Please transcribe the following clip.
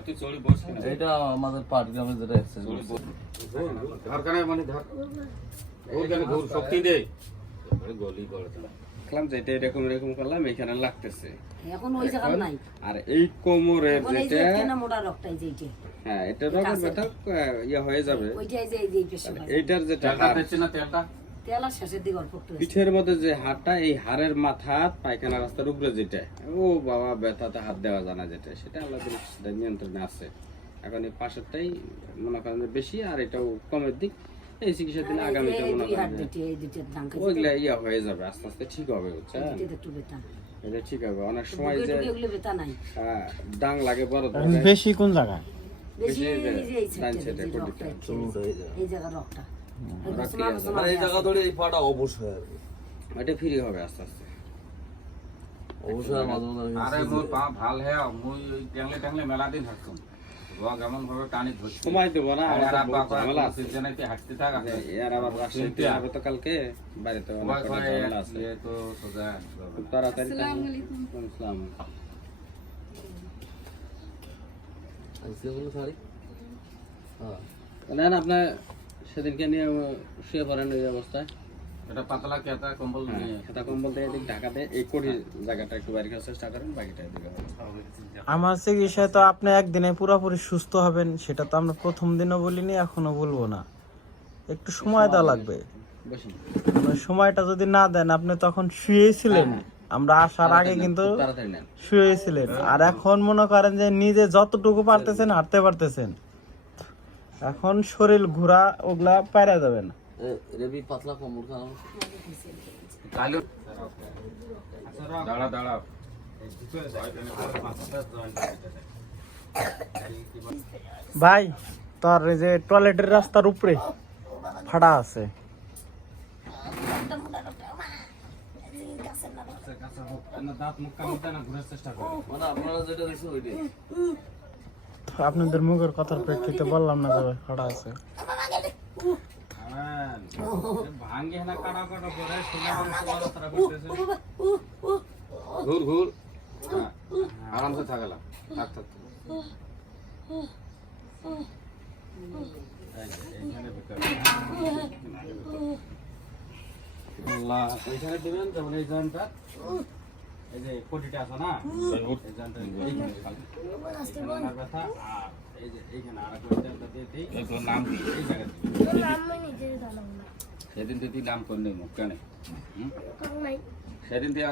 তুই চড়ি বস কিনা এটা আমাদের পাট গ্রামে যেটা এক্সচেঞ্জ ধর কানে মানে ধর ঘুর কেন ঘুর শক্তি দে গলি করে তো দেখলাম যে এটা এরকম এরকম করলাম এখানে লাগতেছে এখন ওই জায়গা নাই আর এই কোমরের এখন এই যে যেটা কেনা মোটা রক্তই যেইটা হ্যাঁ এটা রকম ব্যথা ইয়া হয়ে যাবে ওইটাই যে এই পেশা এইটার যেটা হাড় দেখছেন না তেলটা তেলা শেষের দিকে অল্প একটু পিঠের মধ্যে যে হাড়টা এই হাড়ের মাথা পায়খানা রাস্তার উপরে যেটা ও বাবা ব্যথাতে হাত দেওয়া জানা যেটা সেটা আলাদা নিয়ন্ত্রণে আছে এখন এই পাশেরটাই মনে করেন যে বেশি আর এটাও কমের দিক এই চিকিৎসা দিলে আগামীতে মনে করেন ওইগুলা ইয়া হয়ে যাবে আস্তে আস্তে ঠিক হবে বুঝছেন এটা ঠিক হবে অনেক সময় যে ডাং লাগে বড় বেশি কোন জায়গায় বেশি ডান সেটা কোটিটা এই জায়গা রক্তটা মানে এই জায়গা ধরে এই পাটা অবশ হয়ে যাবে এটা ফ্রি হবে আস্তে আস্তে অবশ্যই মাঝে মাঝে আরে মোর পা ভাল হে মুই ওই ট্যাংলে ট্যাংলে মেলা দিন হাঁটতাম রোগ এমন ভাবে টানি ধরছে সময় দেবো না আর আমার আব্বা ঝামেলা করা আছে সিজনেতে হাঁটতে থাক আছে এর আবার রাজশাহীতে হবে তো কালকে বাড়িতে অনেক সবাই কটা কয় ঝামেলা আছে এ তো সোজা খুব তাড়াতাড়ি আসসালাম আজকে বলো সরি হ্যাঁ না না আপনি সেদিনকে নিয়ে শুয়ে পড়েন এই অবস্থায় এটা পাতলা কেতা কম্বল নিয়ে খাতা কম্বল দিয়ে এদিক ঢাকাতে এই কোটি জায়গাটা একটু বাইরে খাওয়ার চেষ্টা করেন বাকিটা এদিকে হবে আমার চিকিৎসায় তো আপনি একদিনে পুরোপুরি সুস্থ হবেন সেটা তো আমরা প্রথম দিনও বলিনি এখনো বলবো না একটু সময় দেওয়া লাগবে বসুন মানে সময়টা যদি না দেন আপনি তখন শুয়েছিলেন আমরা আসার আগে কিন্তু তাড়াতাড়ি নেন শুয়েছিলেন আর এখন মনে করেন যে নিজে যতটুকু পারতেছেন হাঁটতে পারতেছেন এখন শরীর ঘোরা ওগুলা পারা যাবে না রেবি পাতলা কম্বল খাওয়া কালো দাঁড়া দাঁড়া ভাই তোর এই যে টয়লেটের রাস্তার উপরে ফাড়া আছে দাঁত মুখ কামড় না ঘুরার চেষ্টা করে মানে আপনারা যেটা দেখছেন ওইটাই আপনাদের মুখের কথার প্রেক্ষিতে বললাম না তবে ফাড়া আছে ভাঙ্গে না কাটা কাটা করে সোজা মানুষ তারা করতেছে ঘুর ঘুর আরামসে থাকলাম থাক থাক আল্লাহ এইখানে দেবেন যেমন এই জয়েন্টটা এই যে কোটিটা আছে না এই জয়েন্টটা এইখানে আমার ব্যথা আর এই যে এইখানে আর একটা দিয়ে দিই এই তোর নাম কি এই জায়গায় সেদিন তুই নাম করে নেই মুখ কেন সেদিন দিয়ে